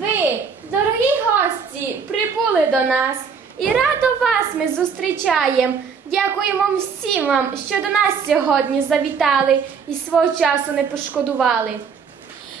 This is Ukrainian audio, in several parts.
Ви, дорогі гості, прибули до нас. І радо вас ми зустрічаємо. Дякуємо всім вам, що до нас сьогодні завітали і свого часу не пошкодували.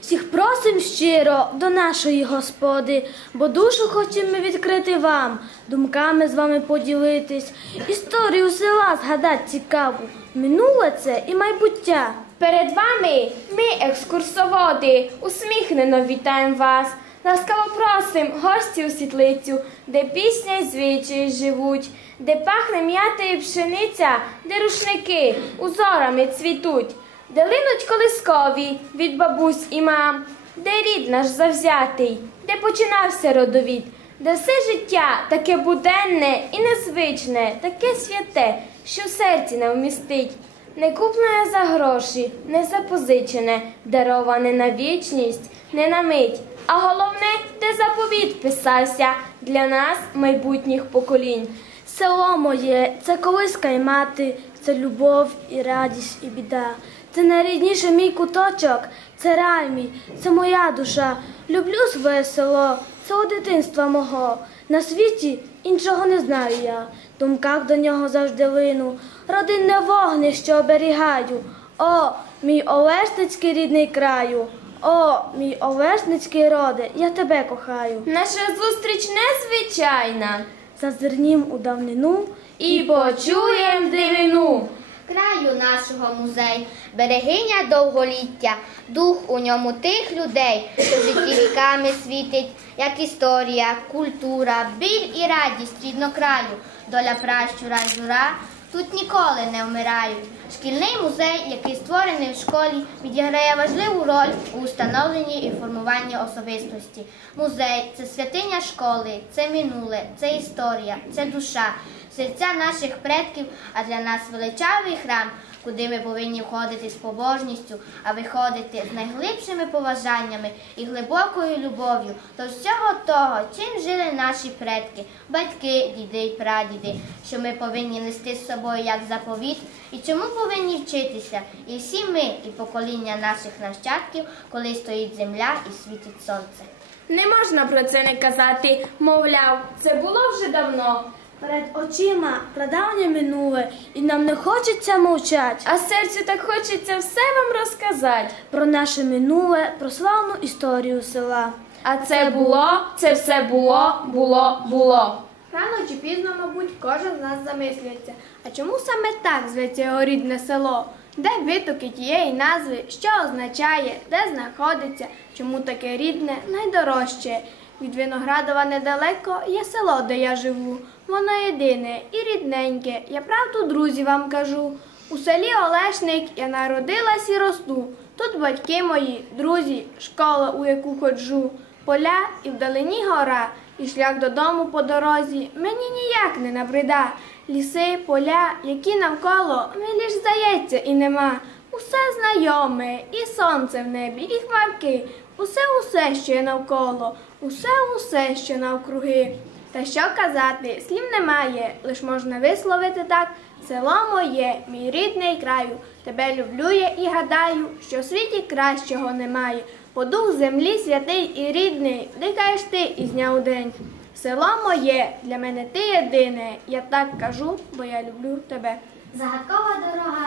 Всіх просим щиро до нашої Господи, бо душу хочемо відкрити вам, думками з вами поділитись, історію села згадати цікаву, минуле це і майбуття. Перед вами ми, екскурсоводи, усміхнено вітаємо вас. Ласкаво просим гості у світлицю, де пісня й звичаї живуть, де пахне м'ята і пшениця, де рушники узорами цвітуть, де линуть колискові від бабусь і мам, де рід наш завзятий, де починався родовід, де все життя таке буденне і незвичне, таке святе, що в серці не вмістить. Не куплене за гроші, не запозичене, дароване на вічність, не на мить, а головне, де заповіт писався для нас, майбутніх поколінь. Село моє це колиска й мати, це любов і радість, і біда. Це найрідніше мій куточок, це рай мій, це моя душа. Люблю своє село, село дитинства мого. На світі іншого не знаю я. Думках до нього завжди лину. Родинне вогнище оберігаю. О, мій Олешницький рідний краю. О, мій Олешницький роде, я тебе кохаю. Наша зустріч незвичайна. Зазирнім у давнину І почуєм дивину. краю нашого музей, берегиня довголіття, дух у ньому тих людей, що житті віками світить, як історія, культура, біль і радість ріднокраю, доля пращура й жура. Тут ніколи не вмирають. Шкільний музей, який створений в школі, відіграє важливу роль у установленні і формуванні особистості. Музей це святиня школи, це минуле, це історія, це душа, серця наших предків, а для нас величавий храм, куди ми повинні входити з побожністю, а виходити з найглибшими поважаннями і глибокою любов'ю до всього того, чим жили наші предки, батьки, діди й прадіди, що ми повинні нести з собою як заповіт, і чому повинні вчитися, і всі ми, і покоління наших нащадків, коли стоїть земля і світить сонце. Не можна про це не казати, мовляв, це було вже давно. Перед очима прадавнє минуле, і нам не хочеться мовчать. А серцю так хочеться все вам розказати. Про наше минуле, про славну історію села. А це було, це все було, було, було. Рано чи пізно, мабуть, кожен з нас замислюється. А чому саме так зветься його рідне село? Де витоки тієї назви, що означає, де знаходиться, чому таке рідне, найдорожче? Від Виноградова недалеко є село, де я живу. Воно єдине і рідненьке, я правду друзі вам кажу. У селі Олешник я народилась і росту. Тут батьки мої, друзі, школа, у яку ходжу, поля і вдалині гора, і шлях додому по дорозі мені ніяк не набрида. Ліси, поля, які навколо, мені лиш здається і нема. Усе знайоме, і сонце в небі, і хмарки, усе усе, що є навколо, усе усе, що навкруги. Та що казати, слів немає, лиш можна висловити так. Село моє, мій рідний краю, тебе люблю я і гадаю, що в світі кращого немає. По дух землі святий і рідний, дихаєш ти із дня у день. Село моє, для мене ти єдине, я так кажу, бо я люблю тебе. Загадкова дорога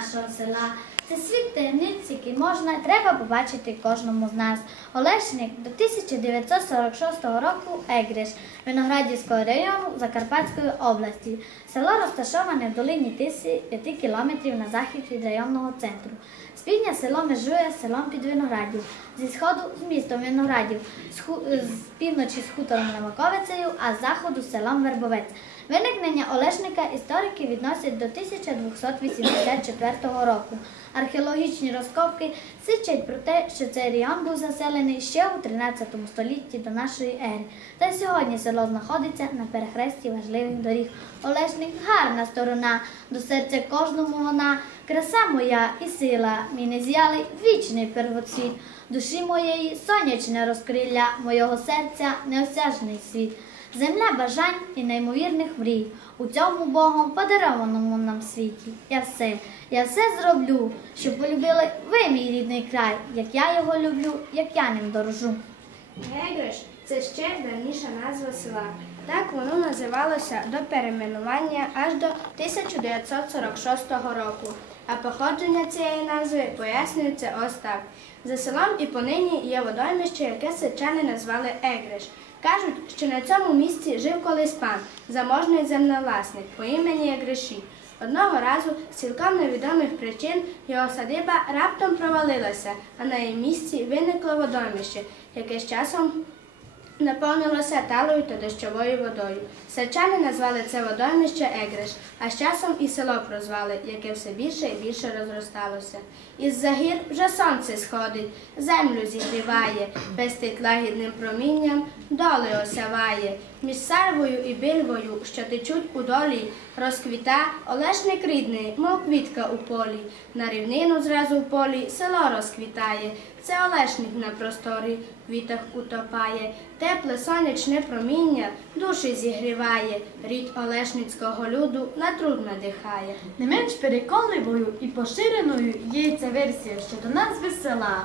нашого села. Це світ таємниць, який можна треба побачити кожному з нас. Олешник до 1946 року Егриш Виноградівського району Закарпатської області. Село розташоване в долині Тиси 5 кілометрів на захід від районного центру. З село межує з селом під Виноградів, зі сходу з містом Виноградів, з, ху... з півночі з хутором Лемаковицею, а з заходу з селом Вербовець. Виникнення Олешника історики відносять до 1284 року. Археологічні розкопки свідчать про те, що цей район був заселений ще у 13 столітті до нашої ери. Та й сьогодні село знаходиться на перехресті важливих доріг. Олешник гарна сторона, до серця кожному вона, краса моя і сила, мій нез'ялий вічний первоцвіт, душі моєї сонячне розкрилля, моєго серця неосяжний світ. Земля бажань і неймовірних мрій у цьому Богом подарованому нам світі. Я все, я все зроблю, щоб полюбили ви мій рідний край, як я його люблю, як я ним дорожу. Гегреш це ще давніша назва села. Так воно називалося до перейменування аж до 1946 року. А походження цієї назви пояснюється ось так. За селом і понині є водоймище, яке сельчани назвали Егреш. Кажуть, що на цьому місці жив колись пан, заможний землевласник по імені Егреші. Одного разу з цілком невідомих причин його садиба раптом провалилася, а на її місці виникло водоймище, яке з часом наповнилося талою та дощовою водою. Сельчани назвали це водоймище Егреш, а з часом і село прозвали, яке все більше і більше розросталося. Із-за гір вже сонце сходить, землю зігріває, пестить лагідним промінням, доли осяває. Між сарвою і бильвою, що течуть у долі, розквіта олешник рідний, мов квітка у полі. На рівнину зразу в полі село розквітає. Це олешник на просторі, квітах утопає, тепле сонячне проміння душі зігріває, рід олешницького люду на труд надихає. Не менш переконливою і поширеною є ця версія щодо назви села.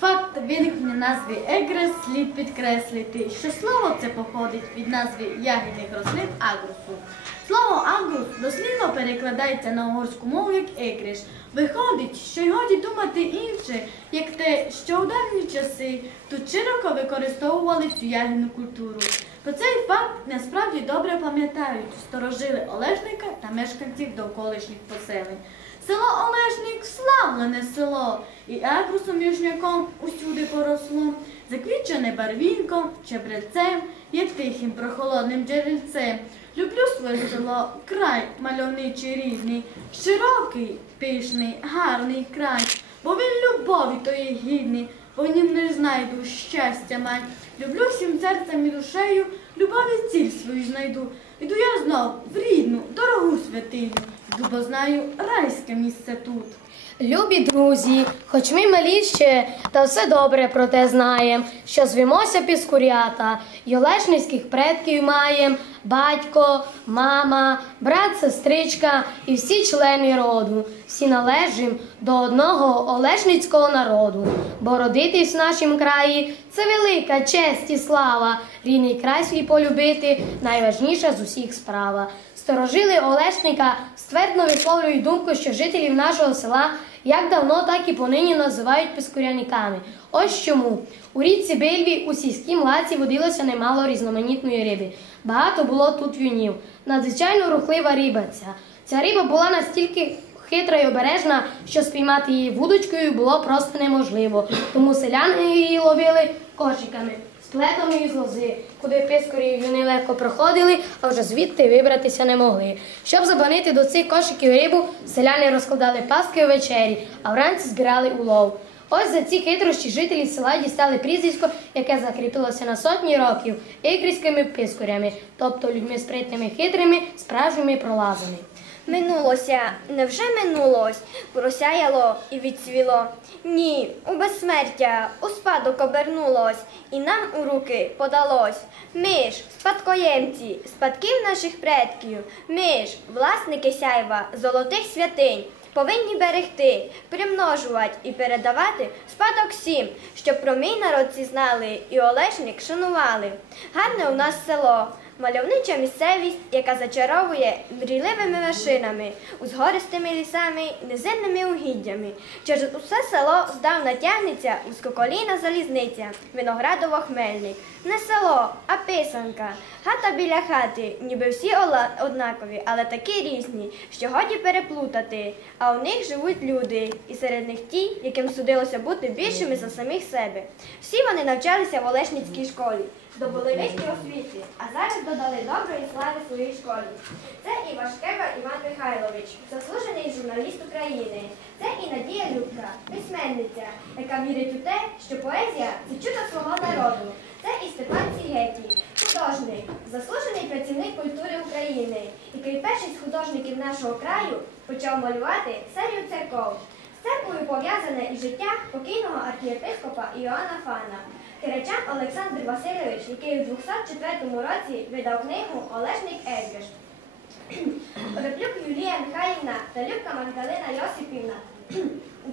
Факт виникнення назви Егрес слід підкреслити, що слово це походить від назви ягідних рослин агрусу. Слово агрус дослівно перекладається на угорську мову як егреш. Виходить, що й годі думати інше, як те, що у давні часи тут широко використовували цю ягідну культуру. Про цей факт насправді добре пам'ятають старожили Олешника та мешканців довколишніх поселень. Село Олешник славлене село, і агрусом южняком усюди поросло, заквічене барвінком, чебрецем, є тихим прохолодним джерельцем. Люблю своє село, край мальовничий рідний, широкий, пишний, гарний край, бо він любові тої гідний, бо нім не знайду щастя май. Люблю всім серцем і душею, любові ціль свою знайду. Іду я знов в рідну, дорогу святиню, бо знаю райське місце тут. Любі друзі, хоч ми малі та все добре про те знаєм, що звімося піскурята, й олешницьких предків маєм, батько, мама, брат, сестричка і всі члени роду. Всі належим до одного олешницького народу, бо родитись в нашім краї це велика честь і слава. Рідний край свій полюбити найважніша з усіх справа. Сторожили Олешника ствердно висловлюють думку, що жителів нашого села як давно, так і понині називають пескуряниками. Ось чому. У річці Бельві у сільській млаці водилося немало різноманітної риби. Багато було тут юнів. Надзвичайно рухлива риба ця. Ця риба була настільки хитра й обережна, що спіймати її вудочкою було просто неможливо. Тому селяни її ловили кошиками з плетами із лози, куди пискорі юни легко проходили, а вже звідти вибратися не могли. Щоб забанити до цих кошиків рибу, селяни розкладали паски у вечері, а вранці збирали улов. Ось за ці хитрощі жителі села дістали прізвисько, яке закріпилося на сотні років ігріськими пискорями, тобто людьми спритними хитрими, справжніми пролазами. Минулося, невже минулось, просяяло і відцвіло. Ні, у безсмертя, у спадок обернулось, і нам у руки подалось. Ми ж, спадкоємці, спадків наших предків, ми ж, власники сяйва, золотих святинь, повинні берегти, примножувати і передавати спадок всім, щоб про мій народ знали і Олешник шанували. Гарне у нас село. Мальовнича місцевість, яка зачаровує мрійливими вершинами, узгористими лісами низинними угіддями. Через усе село здавна тягнеться узкоколійна залізниця, виноградово хмельник. Не село, а писанка. Хата біля хати, ніби всі однакові, але такі різні, що годі переплутати. А у них живуть люди, і серед них ті, яким судилося бути більшими за самих себе. Всі вони навчалися в Олешницькій школі здобули вищі освіти, а зараз додали доброї слави своїй школі. Це Івашкева Іван Михайлович, заслужений журналіст України. Це і Надія Любка, письменниця, яка вірить у те, що поезія це чудо свого народу. Це і Степан Сігетій, художник, заслужений працівник культури України, який перший з художників нашого краю почав малювати серію церков. З церквою пов'язане і життя покійного архієпископа Іоанна Фана. Киричан Олександр Васильович, який у 204 році видав книгу Олешник Ергеш. Реплюк Юлія Михайлівна та Любка Магдалина Йосипівна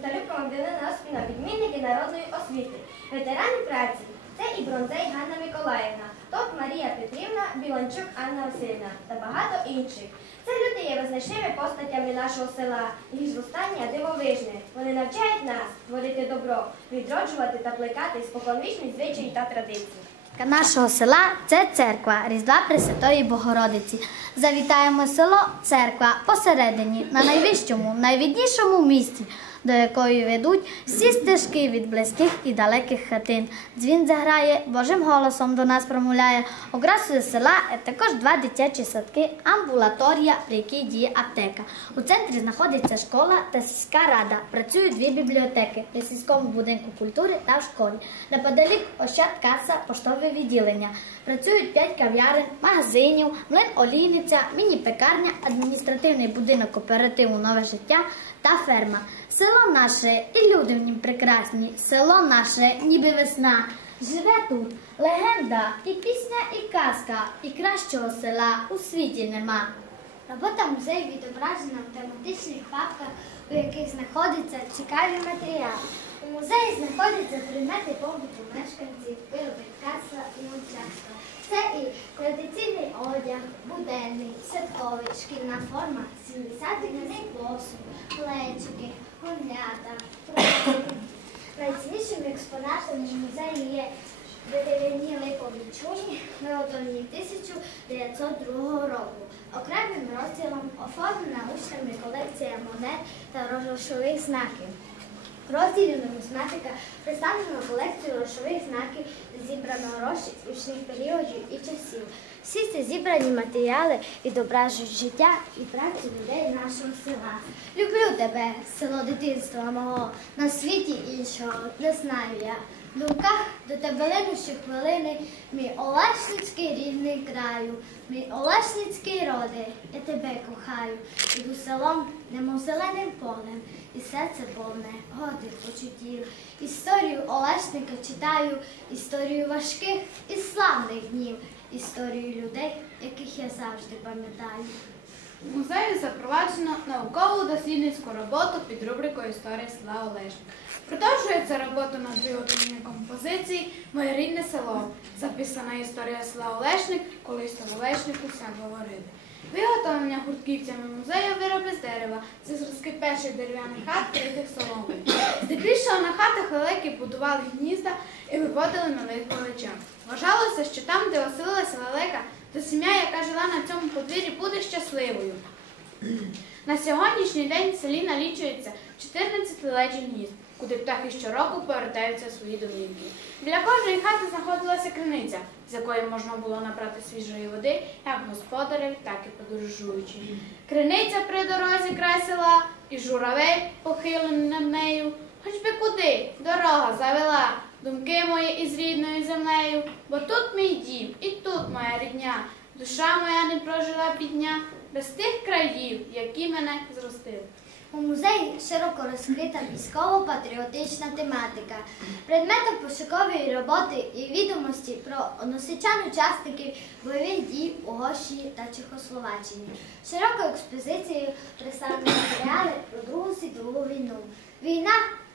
та Любка Магдалина Йосипівна, відмінники народної освіти, ветерани праці, Це і Бронзей Ганна Миколаївна, Топ Марія Петрівна, Біланчук Анна Васильівна та багато інших. Це люди є визначними постатями нашого села, їх зростання дивовижне. Вони навчають нас творити добро, відроджувати та плекати споконвічні звичаї та традиції. Нашого села це церква Різдва Пресвятої Богородиці. Завітаємо село церква посередині на найвищому, найвіднішому місці, до якої ведуть всі стежки від близьких і далеких хатин. Дзвін заграє, Божим голосом до нас промовляє. Окрасою села є також два дитячі садки, амбулаторія, при якій діє аптека. У центрі знаходиться школа та сільська рада. Працюють дві бібліотеки при сільському будинку культури та в школі. Неподалік ощад каса, поштове відділення. Працюють п'ять кав'ярень, магазинів, млин олійниця, міні-пекарня, адміністративний будинок кооперативу Нове життя та ферма. Село наше і люди в нім прекрасні. Село наше, ніби весна. Живе тут легенда, і пісня, і казка, і кращого села у світі нема. Робота музею відображена в тематичних папках, у яких знаходяться цікаві матеріали. У музеї знаходяться предмети побуту мешканців, вироби ткацтва і мовчарства. Це і традиційний одяг, буденний, святковий, шкільна форма, 70-х годин посуд, плечики, гонята. Найціннішими експонатами музеї є дерев'яні липові чуні, виготовлені 1902 року. Окремим розділом оформлена учнями колекція монет та грошових знаків. Розділі нумізматика представлено колекцію грошових знаків, зібрано гроші з річних періодів і часів. Всі ці зібрані матеріали відображують життя і працю людей нашого села. Люблю тебе, село дитинства мого, на світі іншого не знаю я. В думках до тебе лину щохвилини, мій Олешницький рідний краю, мій Олешницький роди, я тебе кохаю. Іду селом, немов зеленим полем, і серце повне годих почуттів. Історію Олешника читаю, історію важких і славних днів, історію людей, яких я завжди пам'ятаю. В музеї запроваджено наукову дослідницьку роботу під рубрикою Історія села Олешник. Продовжується робота над виготовленням композиції Моє рідне село. Записана історія села Олешник, колись то Олешнику все говорили. Виготовлення гуртківцями музею вироби з дерева. Це зразки перших дерев'яних хат, критих соломою. Здебільшого на хатах лелеки будували гнізда і виводили малих величан. Вважалося, що там, де оселилася лелека, то сім'я, яка жила на цьому подвір'ї, буде щасливою. На сьогоднішній день в селі налічується 14 лелечих гнізд, куди птахи щороку повертаються свої домівки. Біля кожної хати знаходилася криниця, з якої можна було набрати свіжої води як господарів, так і подорожуючих. Криниця при дорозі край села, і журавель похилений над нею. Хоч би куди дорога завела, думки мої із рідною землею, бо тут мій дім, і тут моя рідня. Душа моя не прожила бідня без тих країв, які мене зростили. У музеї широко розкрита військово-патріотична тематика, предметом пошукової роботи і відомості про носичан учасників бойових дій у Гощі та Чехословаччині. Широкою експозицією представлені матеріали про Другу світову війну. Війна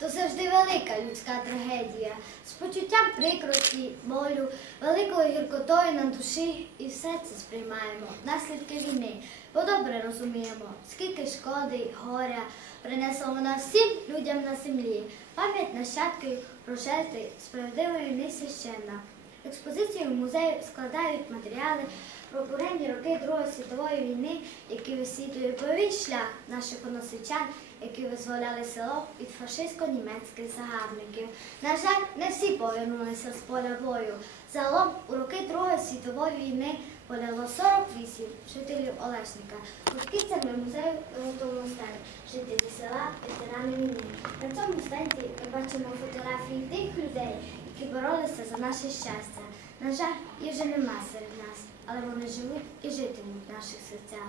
завжди велика людська трагедія, з почуттям прикрості, болю, великою гіркотою на душі і все це сприймаємо. Наслідки війни, бо добре розуміємо, скільки шкоди горя принесла вона всім людям на землі. Пам'ять нащадків про жертви справедливої несвященна. священна. Експозицію музею складають матеріали про буремні роки Другої світової війни, які висвітлюють бойовий шлях наших односельчан, які визволяли село від фашистсько-німецьких загарбників. На жаль, не всі повернулися з поля бою. Загалом у роки Другої світової війни поляло 48 жителів Олешника. Гуртківцями музею виготовлено стали жителі села, ветерани війни. На цьому стенді ми бачимо фотографії тих людей, які боролися за наше щастя. На жаль, їх вже нема серед нас, але вони живуть і житимуть в наших серцях.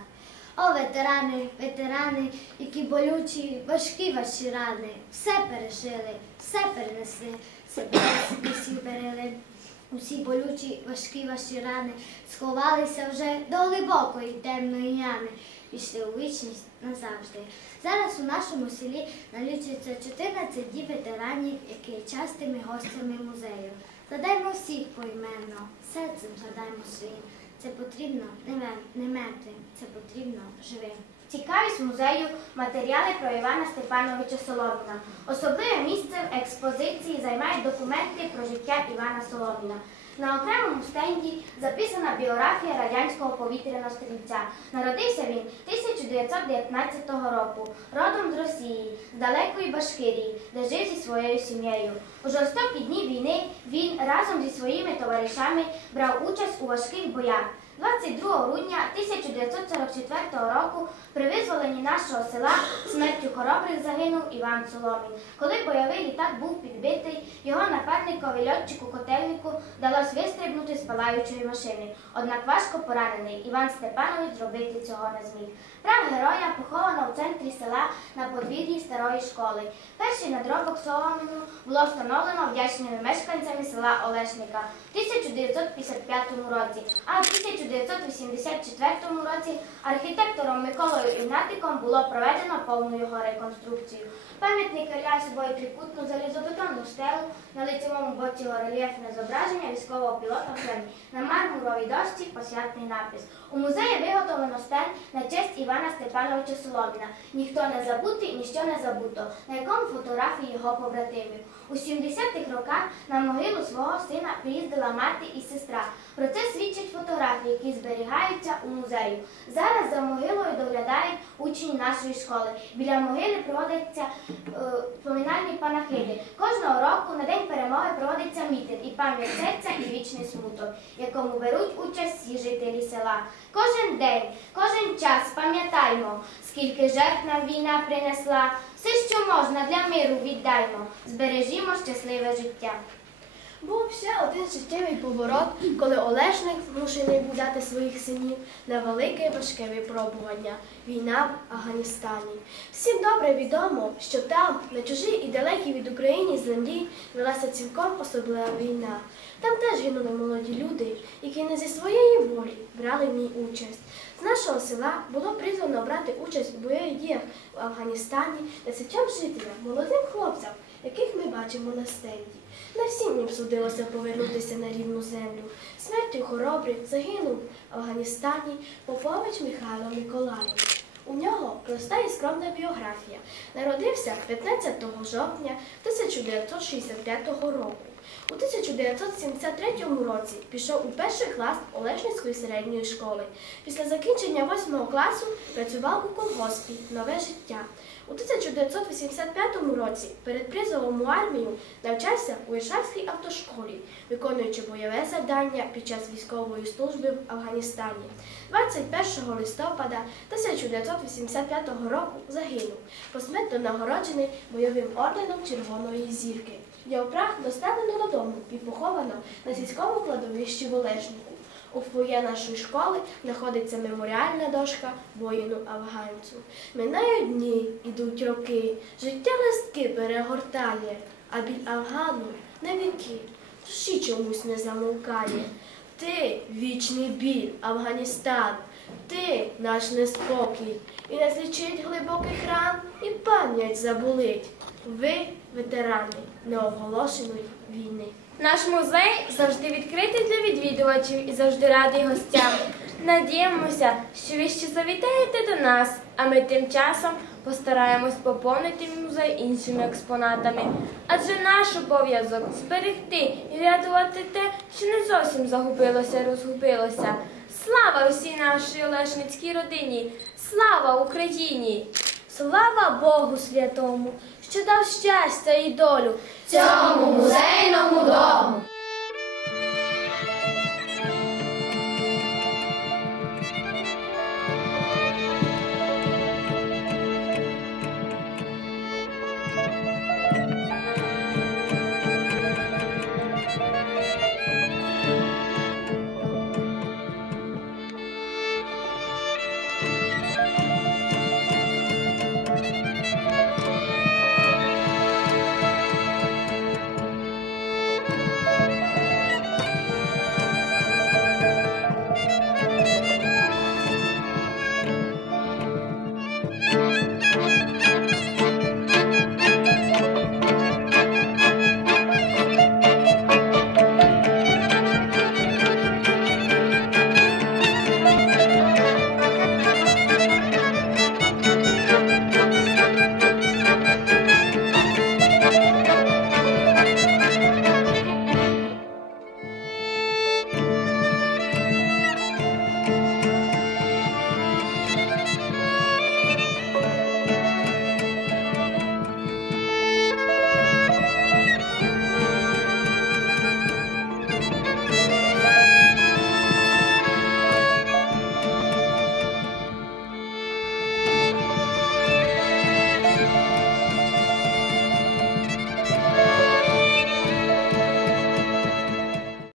О, ветерани, ветерани, які болючі, важкі ваші рани, все пережили, все перенесли, себе всі берели. Усі болючі, важкі ваші рани сховалися вже до глибокої темної ями, пішли у вічність назавжди. Зараз у нашому селі налічується 14 дій ветеранів, які частими гостями музею. Згадаймо всіх поіменно, серцем згадаймо своїм. Це потрібно не мертвим, це потрібно живим. Цікавість музею матеріали про Івана Степановича Соломіна. Особливе місце в експозиції займають документи про життя Івана Соломіна. На окремому стенді записана біографія радянського повітряного стрільця. Народився він 1919 року, родом з Росії, з далекої Башкирії, де жив зі своєю сім'єю. У жорстокі дні війни він разом зі своїми товаришами брав участь у важких боях. 22 грудня 1944 року при визволенні нашого села смертю хоробрих загинув Іван Соломін. Коли бойовий літак був підбитий, його напарникові льотчику котельнику вдалося вистрибнути з палаючої машини. Однак важко поранений Іван Степанович зробити цього не зміг. Прах героя поховано в центрі села на подвір'ї старої школи. Перший надробок Соломіну було встановлено вдячними мешканцями села Олешника в 1955 році, а в 1984 році архітектором Миколою Ігнатиком було проведено повну його реконструкцію. Пам'ятник являє собою трикутну залізобетонну стелу, на лицевому боці рельєфне зображення військового пілота шлемі, на мармуровій дошці посвятний напис. У музеї виготовлено стенд на честь Івана Степановича Соломіна. Ніхто не забутий, ніщо не забуто, на якому фотографії його побратимів. У 70-х роках на могилу свого сина приїздила мати і сестра. Про це свідчать фотографії, які зберігаються у музею. Зараз за могилою доглядають учні нашої школи. Біля могили проводяться е, поминальні панахиди. Кожного року на день перемоги проводиться мітинг і пам'ять серця і вічний смуток, якому беруть участь всі жителі села. Кожен день, кожен час пам'ятаймо, скільки жертв нам війна принесла. Все, що можна для миру віддаймо, збережімо щасливе життя. Був ще один життєвий поворот, коли Олешник змушений був дати своїх синів на велике важке випробування війна в Афганістані. Всім добре відомо, що там, на чужій і далекій від України землі, велася цілком особлива війна. Там теж гинули молоді люди, які не зі своєї волі брали в ній участь. З нашого села було призвано брати участь у бойових діях в Афганістані десятьом жителям, молодим хлопцям, яких ми бачимо на стенді. Не всім їм судилося повернутися на рідну землю. Смертю хоробрих загинув в Афганістані Попович Михайло Миколаївич. У нього проста і скромна біографія. Народився 15 жовтня 1965 року. У 1973 році пішов у перший клас Олешницької середньої школи. Після закінчення восьмого класу працював у колгоспі Нове життя. У 1985 році перед призовом у армію навчався у Іршавській автошколі, виконуючи бойове завдання під час військової служби в Афганістані. 21 листопада 1985 року загинув, посмертно нагороджений бойовим орденом Червоної зірки. Його прах доставлено додому і поховано на сільському кладовищі в Олешнику. У фоє нашої школи знаходиться меморіальна дошка воїну афганцю. Минають дні, ідуть роки, життя листки перегортає, а біль Афгану на віки, душі чомусь не замовкає. Ти вічний біль, Афганістан, ти наш неспокій, і не злічить глибоких ран, і пам'ять заболить. Ви ветерани неоголошеної війни. Наш музей завжди відкритий для відвідувачів і завжди радий гостям. Надіємося, що ви ще завітаєте до нас, а ми тим часом постараємось поповнити музей іншими експонатами. Адже наш обов'язок зберегти і рятувати те, що не зовсім загубилося і розгубилося. Слава всій нашій Олешницькій родині! Слава Україні! Слава Богу святому, що дав щастя і долю Цьому музейному дому!